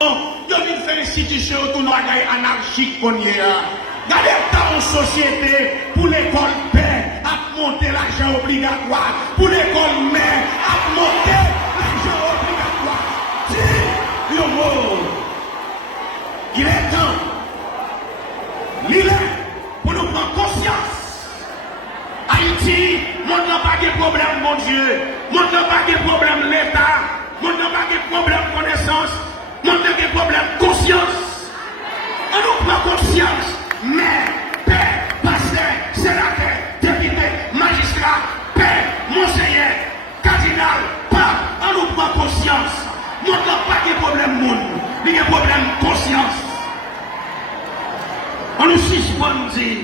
Yo vin faire institution tout nous bagaille anarchique qu'on y a. Gardez dans une société pour l'école paix à monter l'argent obligatoire, pour l'école mère à monter l'argent obligatoire. Si yo mot, il est temps, il est pour nous prendre conscience. Haïti, monde n'a pas de problème, mon Dieu, monde n'a pas de problème l'État, monde n'a pas de problème connaissance. Nous avons des problèmes de conscience. On nous prend conscience. Mais, père, pasteur, sénateur, député, magistrat, père, monseigneur, cardinal, pape, on nous prend conscience. Nous n'avons pas de problème monde, mais des problèmes de conscience. On nous suspend dire,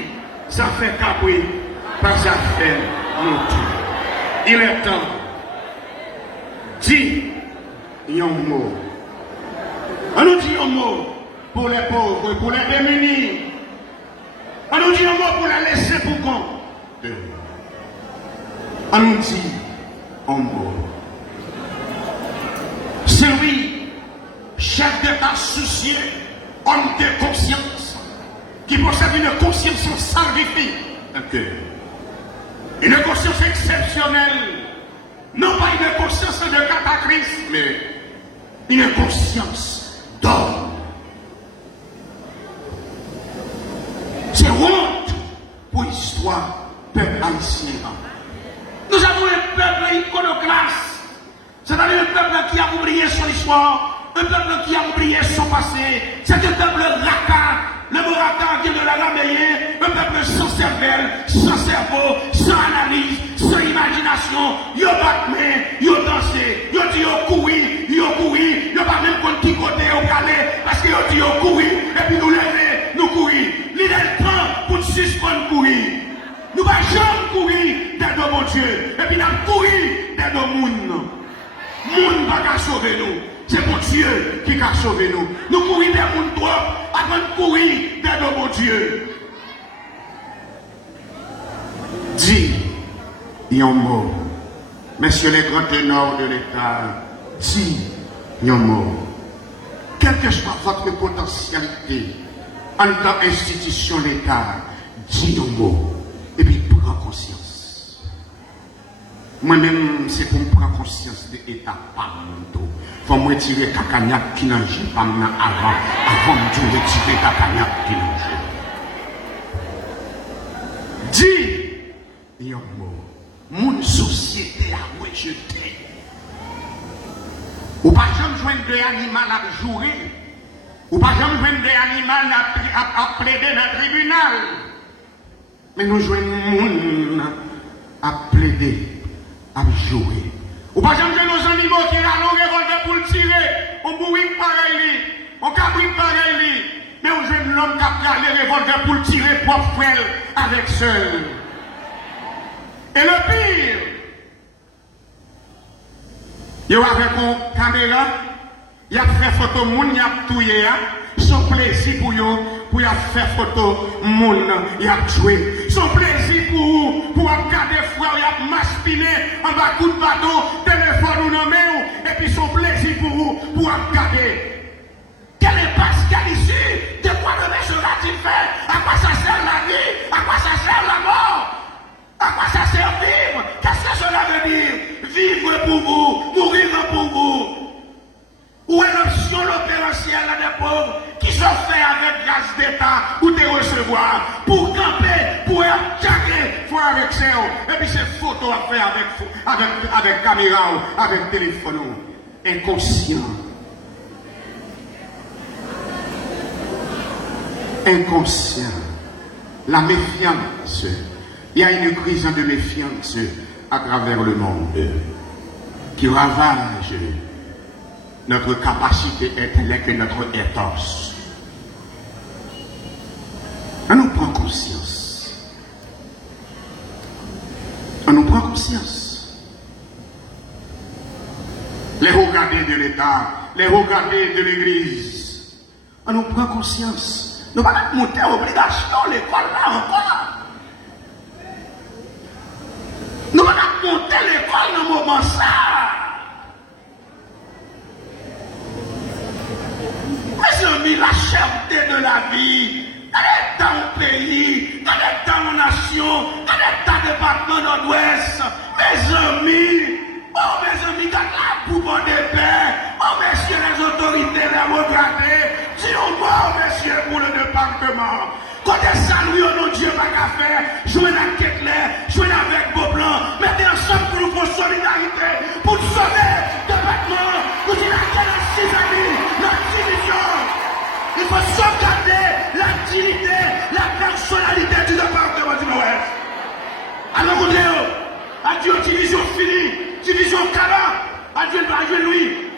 ça fait capri, pas ça fait monter. Il est temps. Dis, il y a un mot. On nous dit un mot pour les pauvres, pour les démunis. On nous dit un mot pour les laisser pour compte. On nous dit un mot. Celui, chef d'État soucieux, homme de conscience, qui possède une conscience salvifique, une conscience exceptionnelle, non pas une conscience de cataclysme, mais une conscience d'homme. C'est honte pour l'histoire peuple haïtien. Nous avons un peuple iconoclaste, c'est-à-dire un peuple qui a oublié son histoire, un peuple qui a oublié son passé. C'est un peuple racard, le mot racard qui est de l'araméen, un peuple sans cervelle, sans cerveau, sans analyse, sans imagination. Yo batme, yo dansé, yo dit yo couru, yo pas même contre qui côté au calé, parce que yo dit yo couru, et puis nous lever, nous courir. L'idée le temps pour suspendre courir. Nous ne pouvons jamais courir dans mon Dieu, et puis nous courir dans nos mondes. Monde va pas sauver nous. C'est mon Dieu qui va sauver nous. Nous courons des mondes trop avant de courir dans mon Dieu. Dis, il y a un mot. Messieurs les grands ténors de l'État, dis, il y a un mot. Quelle que soit votre potentialité en tant qu'institution d'État, dis un mot. Et puis, prends conscience. Moi-même, c'est pour me prendre conscience de l'État par mon dos. Il faut me retirer Kakagnac qui n'a pas avant de retirer Kakagnac qui n'a pas. Dis, il y a un mot. Mon société a rejeté. Ou pas jamais joindre des animaux à jouer. Ou pas jamais joindre des animaux à plaider dans le tribunal. Mais nous jouons monde à plaider, à jouer. Ou pas jamais nos animaux qui ont un revolver pour le tirer. On bourrit pareil, on cabrit pareil. Mais on joue l'homme qui a les revolver pour le tirer propre frère avec seul. Et le pire, il y a avec une caméra, il y a fait photo moun, il y a touillé, son plaisir pour eux, pour faire photo moun, il y a joué. Son plaisir pour regarder frère, il y a maspiné en bas coup de bateau, téléphone ou non et puis son plaisir pour regarder. Quelle est quelle issue? De quoi le mec sera-t-il fait? À quoi ça sert la vie? À quoi ça sert la mort? À quoi ça sert vivre? Qu'est-ce que cela veut dire? Vivre pour vous, mourir pour vous. Où est l'option l'opérationnel des pauvres qui sont faits avec grâce d'État ou de recevoir pour camper, pour attaquer, il faut avec ça. Et puis ces photos à faire avec caméra, avec téléphone. Inconscient. Inconscient. La méfiance. Il y a une crise de méfiance à travers le monde qui ravage notre capacité intellectuelle et notre ethos. On nous prend conscience. On nous prend conscience. Les regardés de l'État, les regardés de l'Église, on nous prend conscience. Nous allons monter à obligation l'école là encore. Nous allons monter l'école dans le moment ça. amis, la cherté de la vie. Dans l'état au pays, dans l'état aux nations, dans l'état département nord-ouest, mes amis, oh mes amis, dans la pouvoir de paix, oh messieurs les autorités démocratiques, disons bon messieurs pour le département. Quand est ça, lui, oh non, Dieu, pas qu'à faire, jouer la quête là, jouer avec vos plans, mettez ensemble pour nous faire solidarité, pour sauver le département, pour dire à quelle amis, la division. Il faut sauvegarder la dignité, la personnalité du département du Nord-Ouest. Alors, vous dites, adieu, division finie, division Kaba, adieu Louis,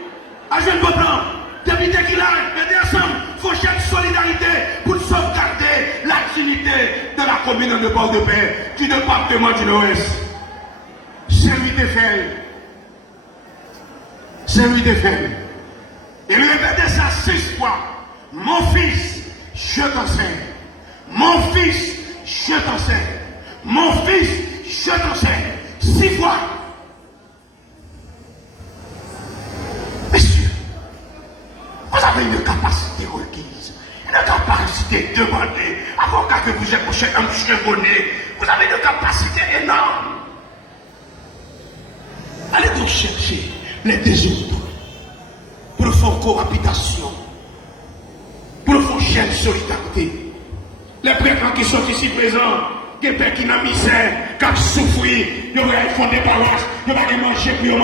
adieu le Boplan, député qui l'a, mettez ensemble, il faut chercher solidarité pour sauvegarder la dignité de la commune de Port-de-Paix, du département du Nord-Ouest. C'est lui de faire. C'est lui de faire. Et lui répéter ça 6 fois. Mon fils, je t'enseigne. Mon fils, je t'enseigne. Mon fils, je t'enseigne. 6 fois. Messieurs, vous avez une capacité requise, une capacité demandée. Avocat que vous êtes chez un chevronné, vous avez une capacité énorme. Allez donc chercher les désordres pour faire cohabitation, pour faire chaîne solidarité. Les prêtres qui sont ici présents, des pères qui n'ont misère, qui ont souffert, ils vont fonder des paroisses, ils vont manger pour